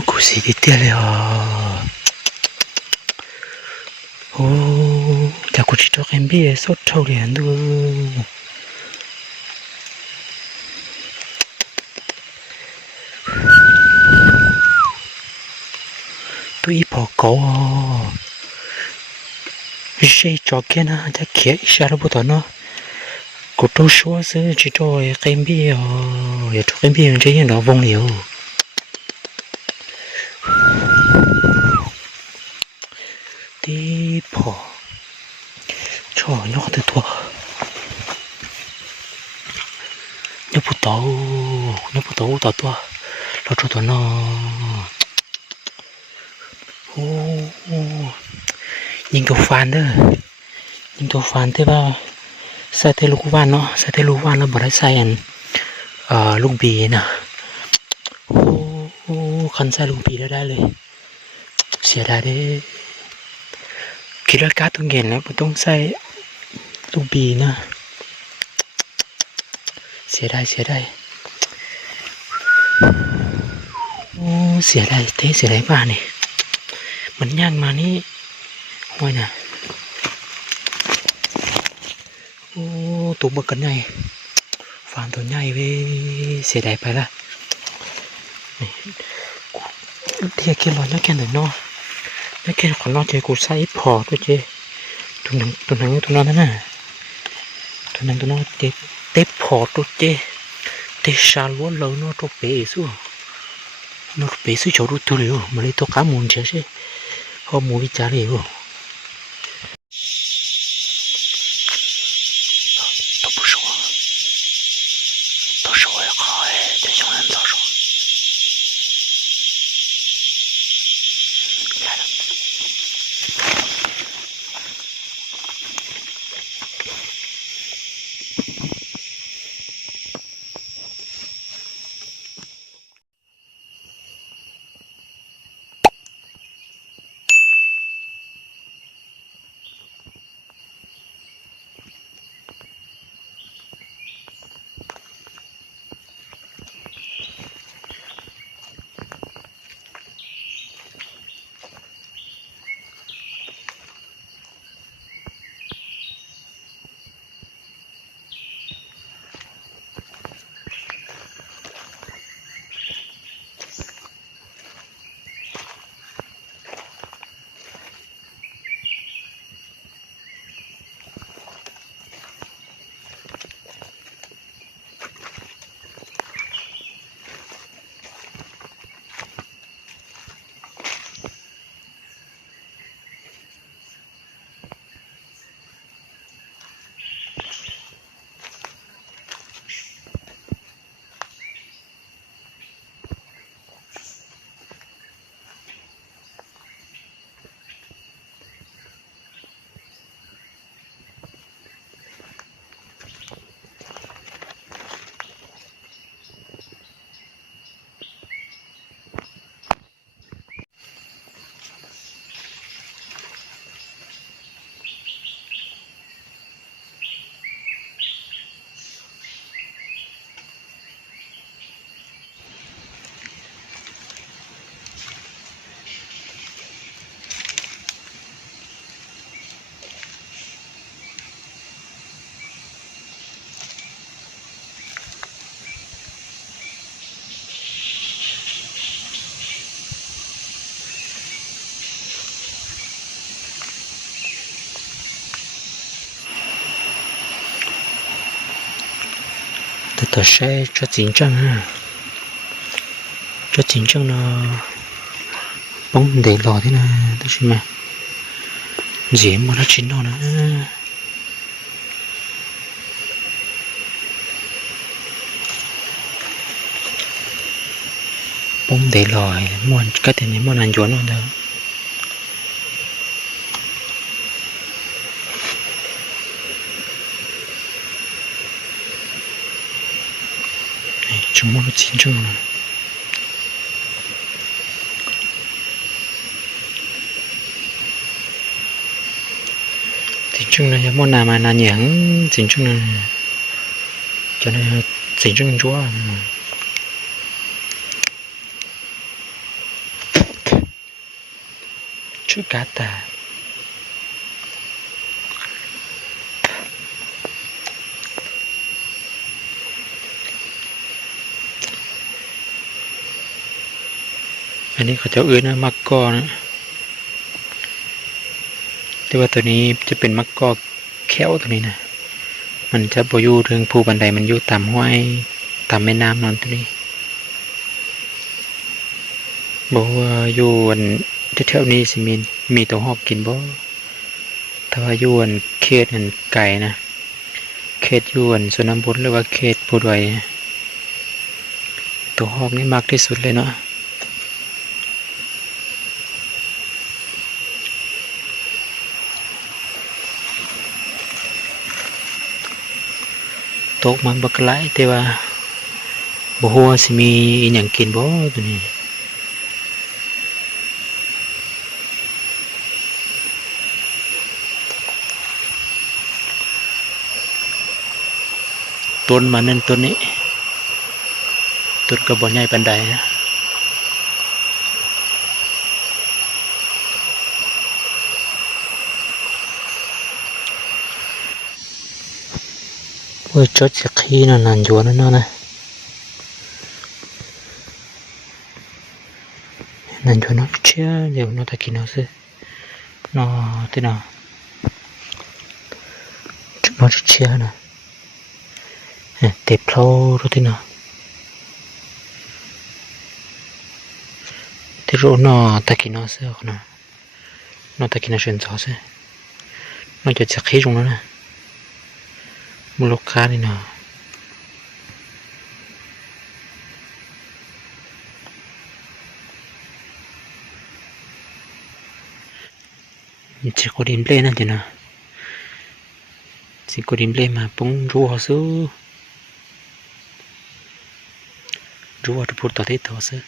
故事的点了哦，แต่กูจะต้องเอ็มบีเอสดเท่าเหรียญด้วยตัวอีพอเก่าใช่จอแกนะจะเขียนชาลบุตรเนาะกูต้องชัวร์ซื้อจิโต้เอ็มบีอ๋ออย่าทุกเอ็มบีมันจะยังดอกวงเหลียวดีพอชอยอกตัวnhớ bút tàu tàu tua lo cho tao nó ô nhìn đồ phàn đó nhìn đồ phàn thế ba sai thế lục van nó sai thế lục van nó bỏ ra sai anh lục bì nè ô khăn sai lục bìได้เลยเสียดายได้คิดว่าการ์ดต้องเงินแล้วมันต้องใส่ลกบีนะเสียดายโอ้เสียดายเทเสียดายบ้านี่มันย่างมานี่ห้วยน่ะโอ้ตัวเบิกกันใหญ่ฟาร์มตัวใหญ่เว้ยเสียดายไปละเทียกินร้อนแล้วแกหน่อยเนาะแล้วแกขอรอเจกูใส่พอด้วยเจตัวนั้นน่ะตัวนั้นเตะพอตัวเจเตะชาล้วนเลยเนาะตัวเป๋สู้เนาะเป๋สู้โจรุตัวเลยมาเลยตัวขามุนเฉยๆเขามูวิจารณ์เลย都不是我，都是我要好哎，对熊人早说。来了。ตัวใช้จะจริงจังฮะจะจริงจังเนาะป้องเด็กหล่อที่นะตัวใช่ไหมเยี่ยมมาแล้วชิ้นเนาะนะป้องเด็กหล่อม้วนก็แต่ไม่ม้วนอันยวนเนาะเด้อ정말로 진정으로 진정은 뭐 나만 아니야 진정은 저는 진정은 좋아 ชื่อกาตาอันนี้เขาจะเอื้อนะมักกอนะแต่ว่าตัวนี้จะเป็นมักกอแค้วตัวนี้นะมันจะบ่อยู่ถึงภูบันไดมันอยู่ต่ำห้วยต่ำแม่น้ำนอนตัวนี้บอกว่าอยู่อันแถวๆนี้สิมีตัวหอกกินบ่ถ้าว่าอยู่อันเขตอันไก่นะเขตอยู่อันสนามบุญหรือว่าเขตผู้ดวยตัวหอกนี่มากที่สุดเลยเนาะตกมันบักหลายแต่ว่าบ่ฮู้ว่าสิมีอีหยังกินบ่ตัวนี้ต้นมันนั่นต้นนี้ต้นก็บ่ใหญ่ปานใดนะโอ้ยจดจะขี้นานๆอยู่นั่นนะนั่นอยู่เนาะเชื่อเดี๋ยวเนาะตะกี้เนาะสิเนาะที่เนาะจุดเนาะเชื่อนะเต็บเพลารู้ที่เนาะที่รู้เนาะตะกี้เนาะสิเนาะเนาะตะกี้เนาะเชิญจอสิเนาะจะขี้ตรงนั้นนะมูลค่านี่เนาะchỉ có điểm lênนั่นจ้ะนะchỉ có điểm lên mà bông rùa sư rùa được phụ tao thấy tao sư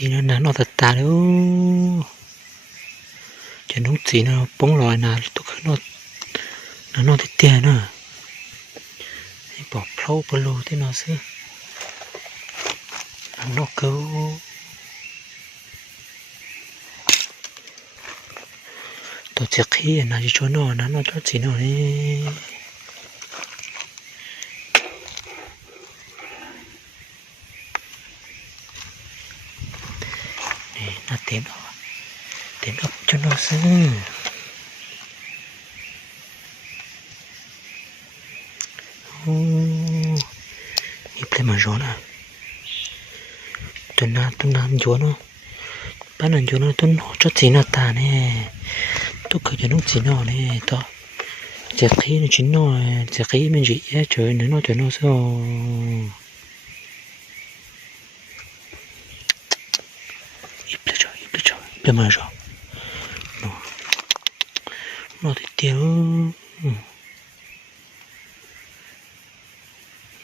chỉ nó thật ta đâu chỉ nó chỉ nó bông lòi nào tôi cứ nó thì tiền nữa bỏ plau bờ lô thế nó xưa nó cứu tôi chỉ khi nào cho nó cho chỉ nó đi nó tiến ấp cho nó xứมีเพลมาโจนะตัวนั้นโจนะบ้านนั้นโจนะตัวจดจีนตาเนี่ยตัวเคยจะนุ่งจีนเนี่ยตัวจะขี้ในจีนจะขี้มันจีเยอะเจอเนื้อตัวน้อยซ้ออีเปลมาโจnó thì tiêu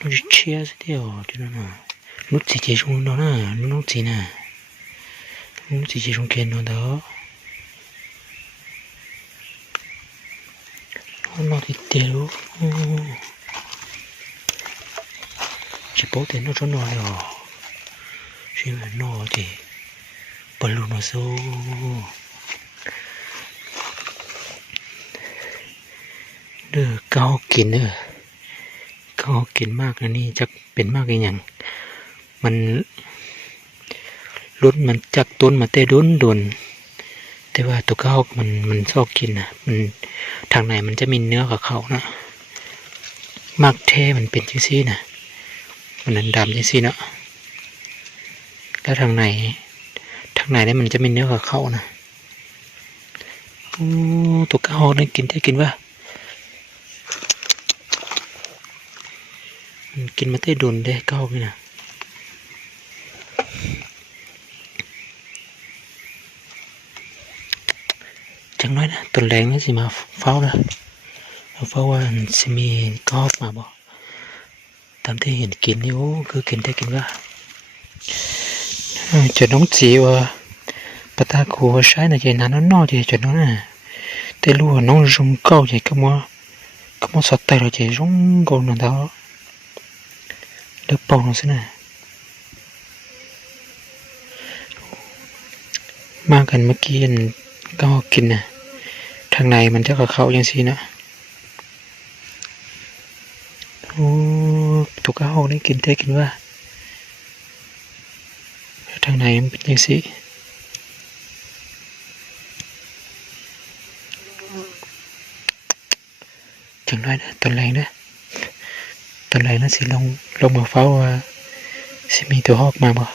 nó chỉ chia ra tiêu cho nó là lúc chỉ chia xuống đó nè lúc chỉ nè lúc chỉ chia xuống kia nó đó nó thì tiêu chỉ bố tiền nó cho nó rồi chỉ là nó thì bật luôn nó sâuเกากินเกากินมากนะนี่จะเป็นมากอย่างมันรุ่นมันจากต้นมาแต่ดุนแต่ว่าตัวเกามันชอบกินนะมันทางไหนมันจะมีเนื้อกับเขานะมากแท้มันเป็นจังซี่นะมันนันดำจังซี่เนาะแล้วทางไหนได้มันจะมีเนื้อกับเขานะโอ้ตัวเกาได้กินได้กินว่ากินมาเต้ดุนได้เก้าไปนะใจ จังน้อยนะตัวแรงนี่สิมาเฝ้าเลยเฝ้าว่าสิมีกอบมาบ่ตามที่เห็นกินนี่โอ้คือกินได้กินว่าจะน้องจีว่าปตาคูว่าใช้ในใจนั้นนอใจจะน้องน่ะแต่รู้ว่าน้องรงเก้าใจก็มัวสัตย์แต่เราใจรงเก้านั่นเท่าเดือบปองสินะมากันเมื่อกี้ก็กินนะทางในมันจะกับเขาอย่างสินะโอ้ตุกข้าวนี่กินได้กินว่าทางในมันเป็นอย่างสิจังน้อยนะตอนแรงนะตอนแรงนะสิลงมาเฝ้าว่าสิมีตัวหอกมาบ่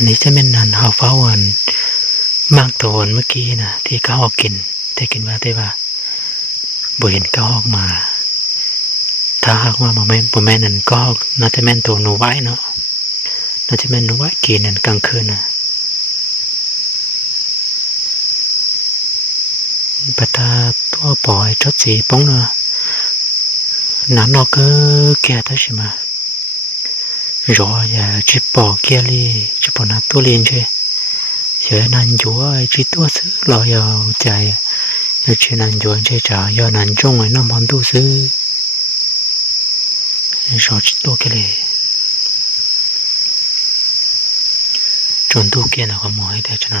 อันนี้จะเป็นนันหาฟ้าวัน มากตัวเมื่อกี้นะที่เขาออกกินแต่กินว่าได้ว่าบ่เห็นเขาออกมาถ้าหากว่าบ่แม่นนั่นก็น่าจะแม่นตัวหนูไว้เนาะน่าจะแม่นหนูไว้กินนั่นกลางคืนนะปัตตาตัวปล่อยชดสีป้องเนาะหนานอก็แก่ได้ใช่ไหมรออย่าจิบปอกเกียรี่จิบปอนับตัวเรียนใช่giờ nan chúa chỉ tua sư lo giờ chạy giờ chỉ nan chúa chơi trả giờ nan trong ấy nó mòn tu sư rồi chỉ tua cái này chuẩn tu kia là có mỏi để cho nó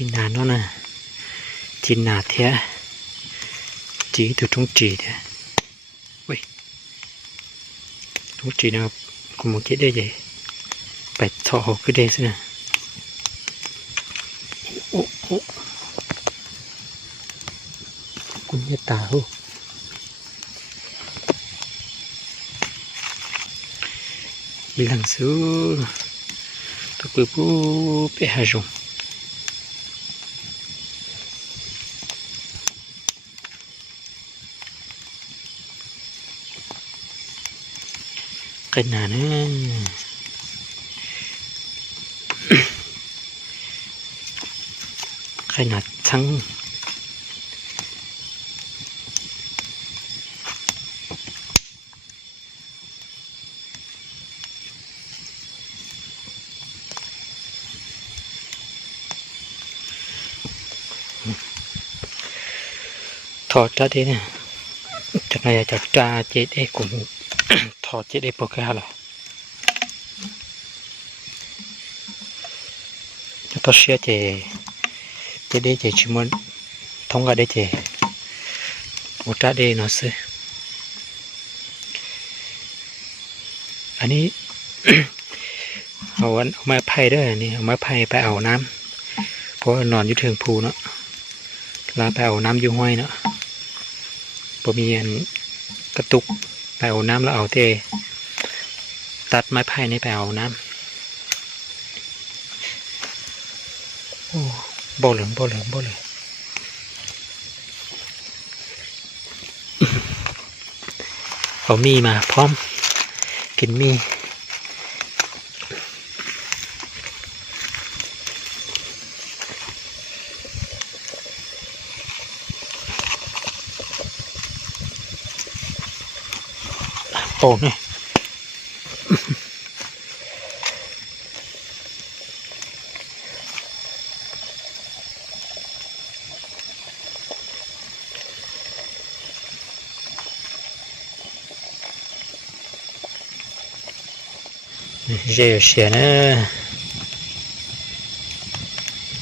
chín nà nó nè chín nà thế chỉ từ trong chỉ thế ui trong chỉ nào cũng một cái đây vậy phải thọ cái đây xem nè cũng như tà hô đi lần xưa tôi cứ bố bé hà rồng cái nào nữa cái nào thắng thọ ra đây nè chắc này chắc ra chết đây cũng thọ chết đây bọc cái là tôi sẽ chế đây chế chỉ muốn thông qua đây chế một ra đây nó sẽ anh ấyเอาไม้ไผ่ด้วยนี่เอาไม้ไผ่ไปเอาน้ำเพราะนอนอยู่เทิงภูเนาะลาไปเอาน้ำอยู่ห้วยเนาะพอมีอันกระตุก ไปเอาน้ำแล้วเอาเตตัดไม้ไผ่นี่ไปเอาน้ำโอ้บ่เหลืองเอามีมาพร้อมกินมีโป่งเนี่ย这有些呢，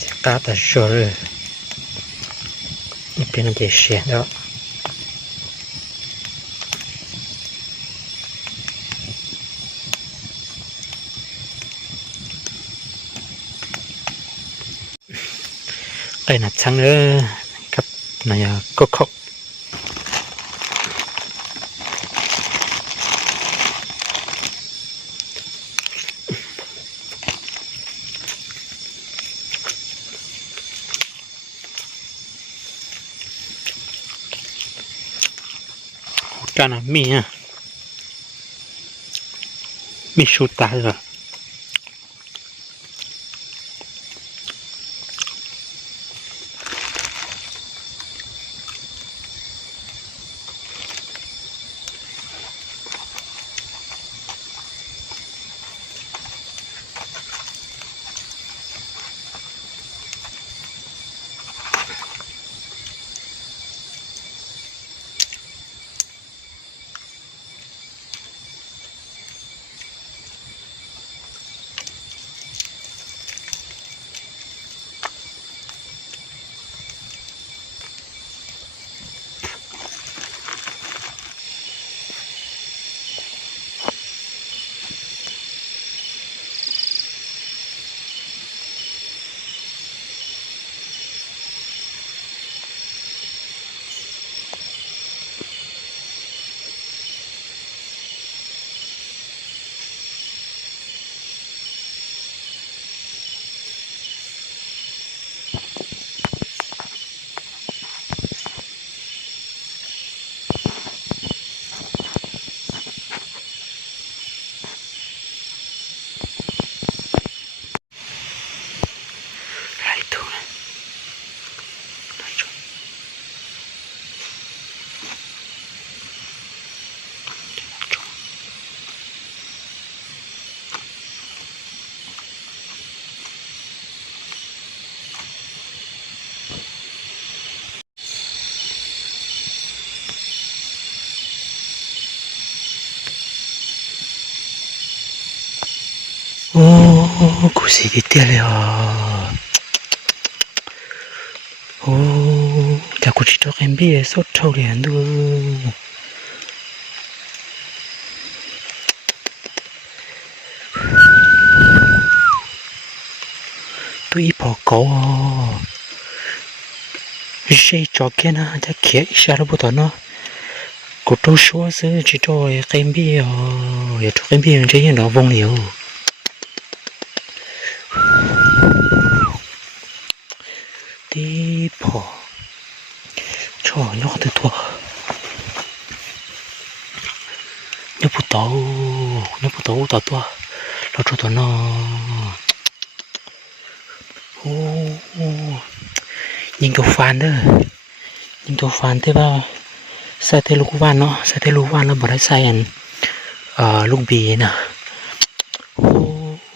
这嘎达说了，一边的些了。cái nát xăng nữa cấp này có khóc cái nào mi sụt ta rồi ô cô sĩ đi tiêu rồi ô chả cô chỉ cho em biết sốt trâu liền luôn tôi bỏ cổ dây cho kia na đã kia ít ra bữa nó cô trâu số chứ chỉ cho em biết rồi cho em biết chơi nó vong liều đi bỏ cho nó từ thua nó phụ tàu tua nó cho tụi nó ô nhìn cái fan đó nhìn cái fan thế ba sai thế lục van nó sai thế lục van nó bỏ ra sai anh lục bì nè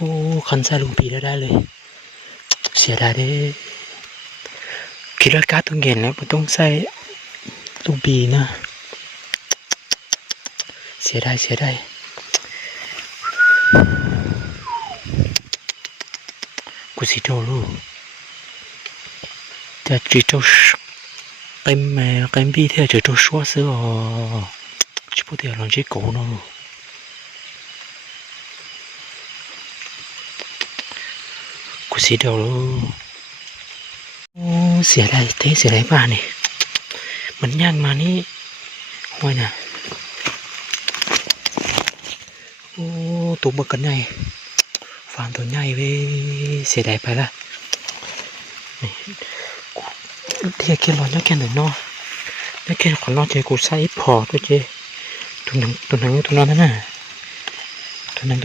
ô khăn sai lục bì đãได้เลยเสียดายđấyคิดว่าการ์ดต้องเห็นแล้วมันต้องใส่ลูกบีนะเสียดายกูสิโดลูแต่จีโจcái bi thếจีโจชัวร์ซื้อชิบุเดียวลองจีโก้เนาะกูสิโดลูโอ้เสียดายบ้านนี่มันย่างมานี่ห้วยน่ะ โอ้ตัวเบิกกันใหญ่ฟาร์มตัวใหญ่เว้ยเสียดายไปละเทียแค่ร้อยแล้วแค่ไหนเนาะแล้วแค่ขอนอกเจกูใส่พอตัวเจตัวนั้นน่ะตัวนั้น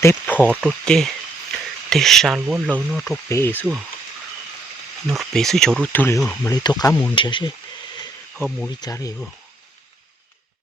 เตะพอตัวเจเตะชาล้วนเลยเนาะตัวเป๋สู้nó bị sử dụng được tôi liệu mà lấy tôi cá mùn chứ chứ không mua đi trả liệu